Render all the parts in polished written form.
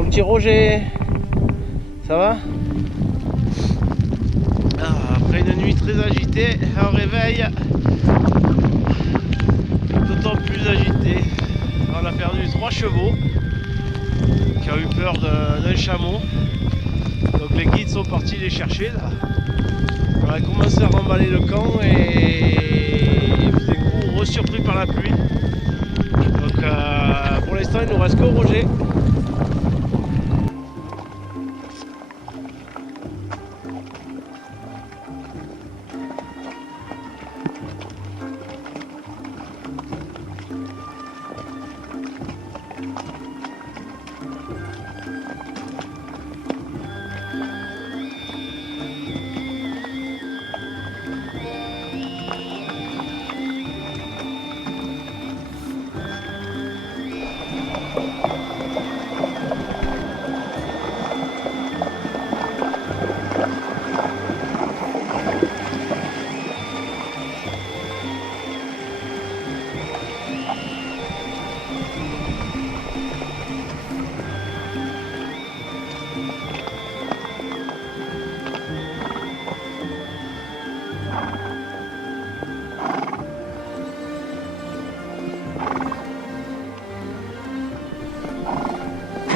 Mon petit Roger, ça va? Après une nuit très agitée, un réveil d'autant plus agité. On a perdu 3 chevaux qui ont eu peur d'un chameau. Donc les guides sont partis les chercher là. On a commencé à remballer le camp et d'un coup re-surpris par la pluie. Donc pour l'instant il nous reste que Roger.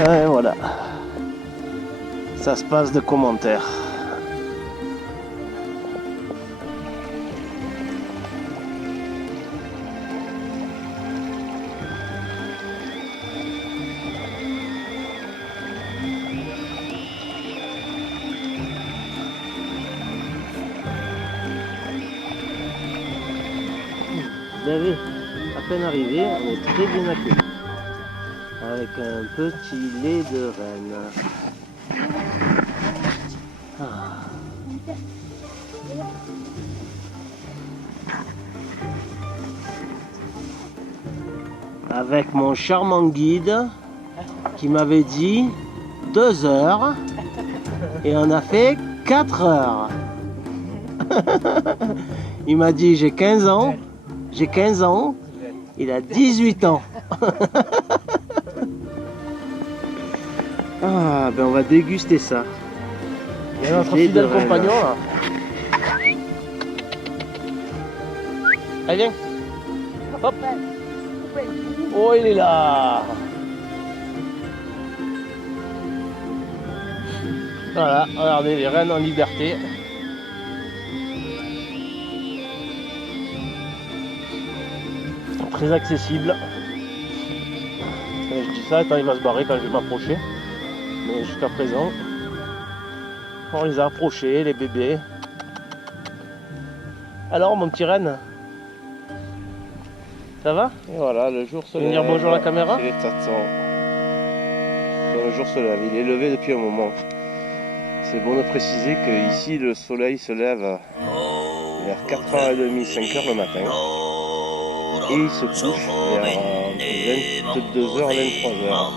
Et voilà, ça se passe de commentaires. Vous avez à peine arrivé, on est très bien accueillis. Avec un petit lait de renne. Ah. Avec mon charmant guide qui m'avait dit 2 heures et on a fait 4 heures. Il m'a dit j'ai 15 ans, il a 18 ans. Ah, ben on va déguster ça. Il y a notre fidèle compagnon là. Allez, viens. Hop. Oh, il est là. Voilà, regardez les rennes en liberté. Très accessible. Je dis ça quand il va se barrer, quand je vais m'approcher. Mais jusqu'à présent, on les a approchés, les bébés. Alors mon petit renne, ça va? Et voilà, le jour se lève. Dire bonjour à la caméra. C'est les tatons. Le jour se lève, il est levé depuis un moment. C'est bon de préciser que ici le soleil se lève vers 4h30, 5h le matin. Et il se couche vers 22h, 23h.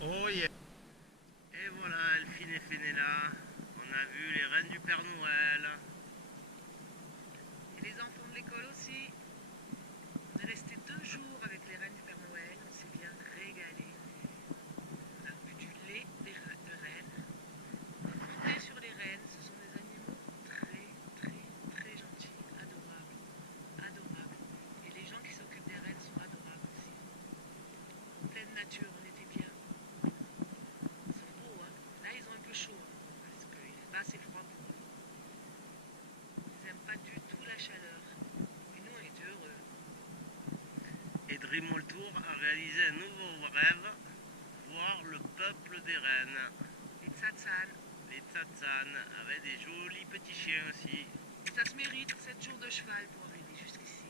Oh yeah. Et voilà, Elphine et Fénéla, on a vu les reines du Père Noël. Et les enfants de l'école aussi. On est resté 2 jours avec les reines du Père Noël, on s'est bien régalé. On a bu du lait de reine. On a monté sur les reines, ce sont des animaux très gentils, adorables. Adorables. Et les gens qui s'occupent des reines sont adorables aussi. En pleine nature, on était bien. Ils sont beaux, hein. Là, ils ont un peu chaud, hein, parce qu'il n'est pas assez froid pour eux. Ils n'aiment pas du tout la chaleur. Et nous, on était heureux. Et Dream World Tour a réalisé un nouveau rêve, voir le peuple des rennes. Les tsatsans. Les tsatsans, avec des jolis petits chiens aussi. Et ça se mérite 7 jours de cheval pour arriver jusqu'ici.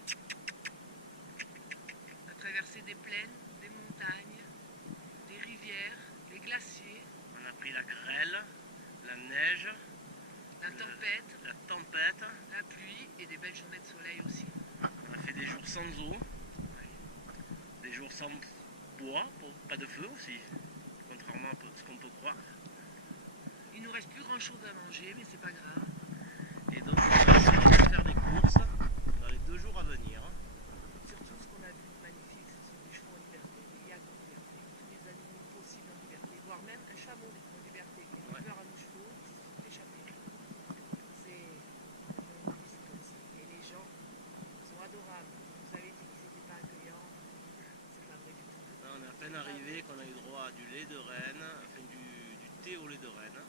On a traversé des plaines, des montagnes, des rivières, des glaciers, On a pris la grêle, la neige, la tempête, la tempête. la pluie et des belles journées de soleil aussi. On a fait des jours sans eau, des jours sans bois, pas de feu aussi, contrairement à ce qu'on peut croire. Il nous reste plus grand chose à manger, mais c'est pas grave. Et donc on va essayer de faire des courses dans les 2 jours à venir. Surtout ce qu'on a vu de magnifique, ce sont des chevaux en liberté, des yaks en liberté, tous les animaux possibles en liberté, voire même un chameau en liberté qui fait peur à nos chevaux, qui se sont échappés. C'est comme ça. Et les gens sont adorables. Vous avez dit qu'ils n'étaient pas accueillants, c'est pas vrai du tout. Là, on est à peine arrivé qu'on a eu droit à du lait de renne, enfin du thé au lait de renne,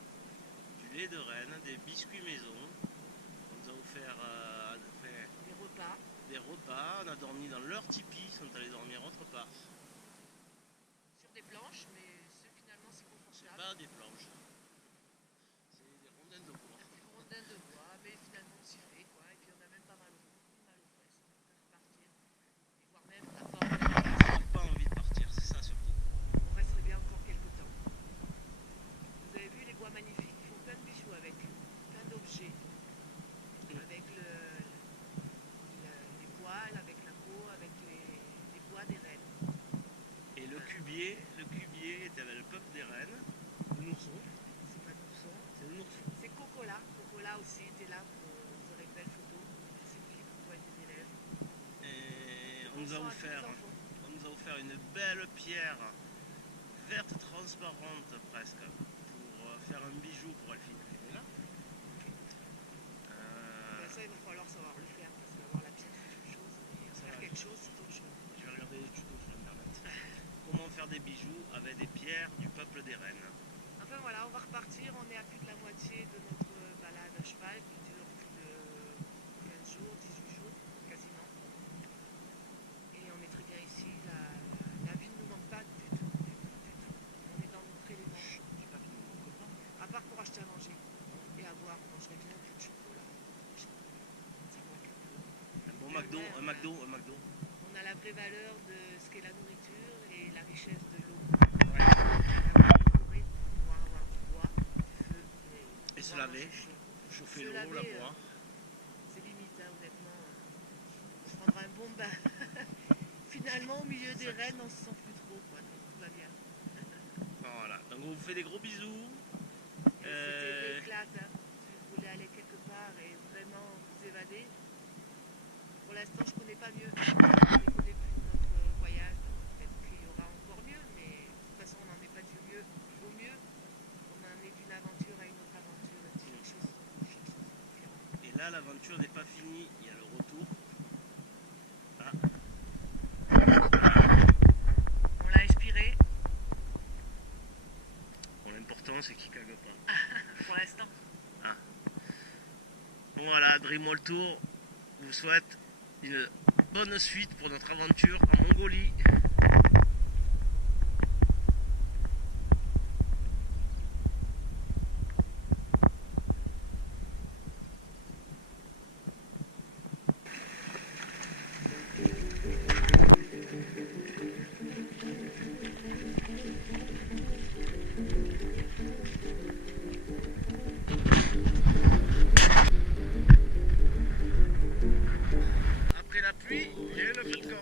du lait de renne, des biscuits maison. On nous a offert Des repas. des repas, on a dormi dans leur tipi, ils sont allés dormir autre part. Sur des planches, mais c'est finalement c'est C'est confortable. pas des planches, c'est des rondins de bois. Des rondins de bois, mais finalement on s'y fait quoi. Et puis on a même pas mal au fesses, on peut repartir. Et voire même on n'a pas envie de On partir. n'a pas envie de partir, c'est ça surtout. On resterait bien encore quelques temps. Vous avez vu les bois magnifiques, ils font plein de bijoux avec, plein d'objets. Avec les poils, avec la peau, avec les bois des rennes. Et le cubier était avec le peuple des rennes, le nourson, C'est pas Nourson. c'est le nourson. C'est Cocola. Cocola aussi était là pour faire une belle photo. C'est une fille pour des élèves. Et on nous a Bonsoir à tous les offert enfants. une belle pierre verte transparente presque pour faire un bijou pour Elphine et Fénéla. Ben ça, il va falloir savoir le faire parce qu'avoir la pierre, c'est une chose. Et Ça faire va. quelque chose, c'est autre chose. Je vais regarder les tutos sur internet. Comment faire des bijoux avec des pierres du peuple des rennes. Enfin voilà, on va repartir. On est à plus de la moitié de notre balade à cheval qui dure plus de 15 jours, 18 jours quasiment. Et on est très bien ici. La vie ne nous manque pas du tout. On est dans notre élément. J'ai pas fini mon copain. À part pour acheter à manger et à boire, on mangerait bien du chocolat. Ça manque un peu. Un bon McDo, un McDo, un McDo. On a la vraie valeur de ce qu'est la nourriture et la richesse de l'eau. Ouais. Pouvoir avoir du bois, du feu Et se pouvoir laver, manger chaud. chauffer Se l'eau, la laver, boire. C'est limite, hein, honnêtement. milieu des rennes, on se sent plus trop, quoi, donc tout va bien. Voilà, donc on vous fait des gros bisous. C'était l'éclate, hein. Si vous voulez aller quelque part et vraiment vous évader, pour l'instant je connais pas mieux. On est qu'au début de notre voyage, donc peut-être qu'il y aura encore mieux, mais de toute façon on n'en est pas du mieux au mieux. On en est d'une aventure à une autre aventure, et chaque chose est différente. Et là, l'aventure n'est pas finie, il y a le retour. Ah. On l'a inspiré. Bon, l'important, c'est qu'il cague pas. Pour l'instant. Ah. Bon, voilà, Dream World Tour vous souhaite une bonne suite pour notre aventure en Mongolie. Après la pluie, il y a eu le feu de camp.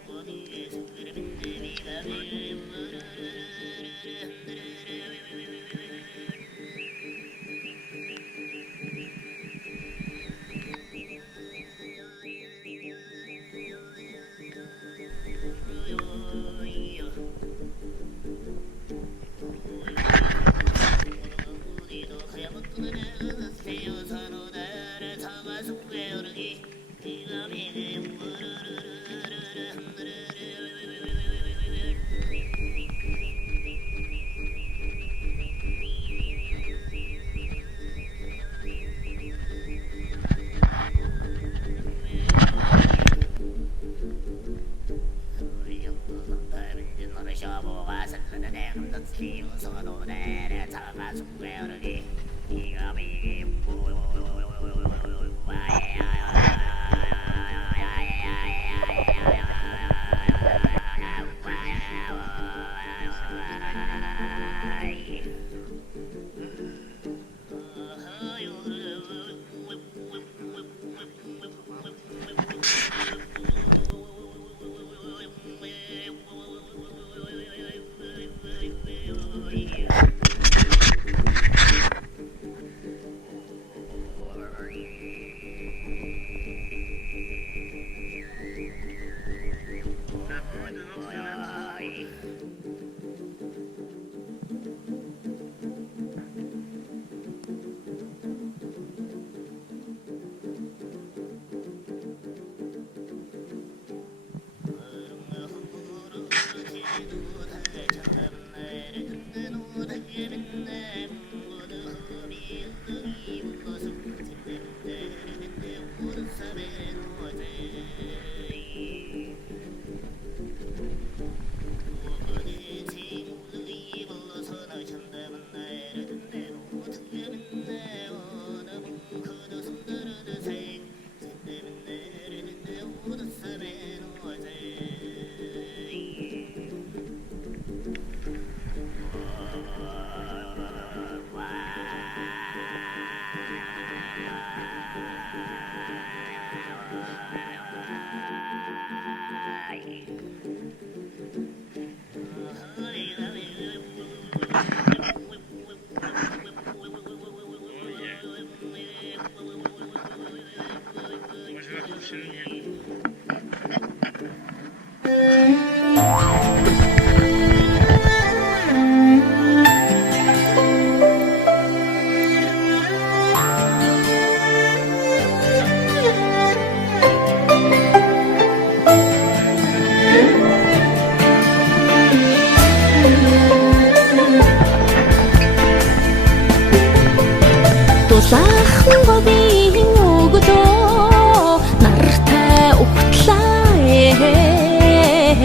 Дулаахан говийн өгдөө нартай угтлаа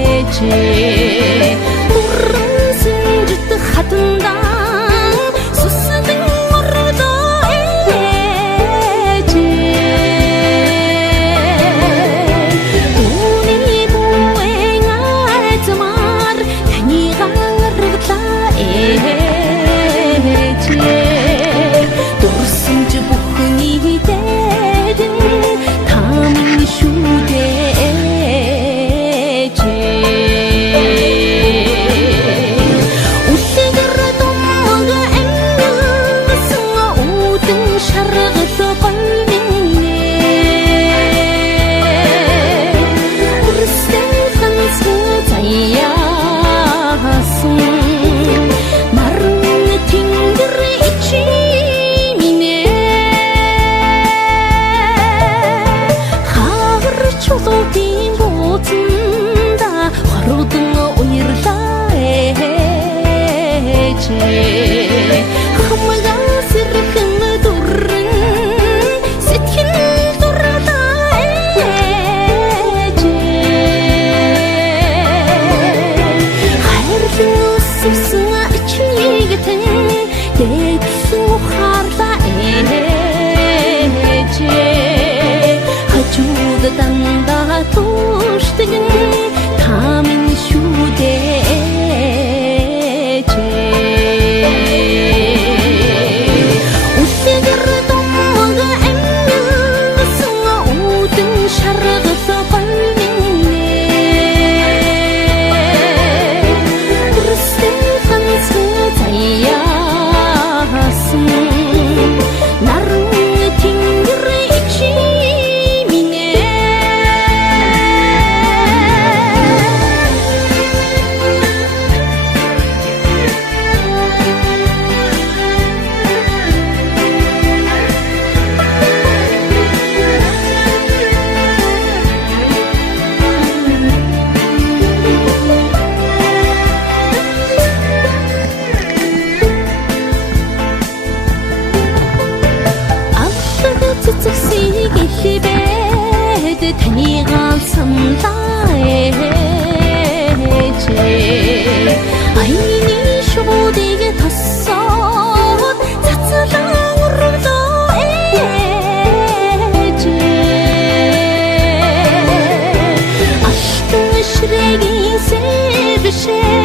ээжээ Уран сэрд хатандан сүсдэн мордоо ээжээ Түүний бүэн айзмаар таны гаргалаа ээжээ бүхний дээд та минь шүү дээ үүдгэн тамин шүдэж үлгэр домог амьсан үүдэн шаргал голминэ бүрстэй ганцхан заяасан наран тэнгэр ичиминэ аллаг цэцэгсийг илбээд таны галсамлаа ээж айны шуудыг тоссоод цацлан урлоо ээж алтан ширэгийн сэвшээ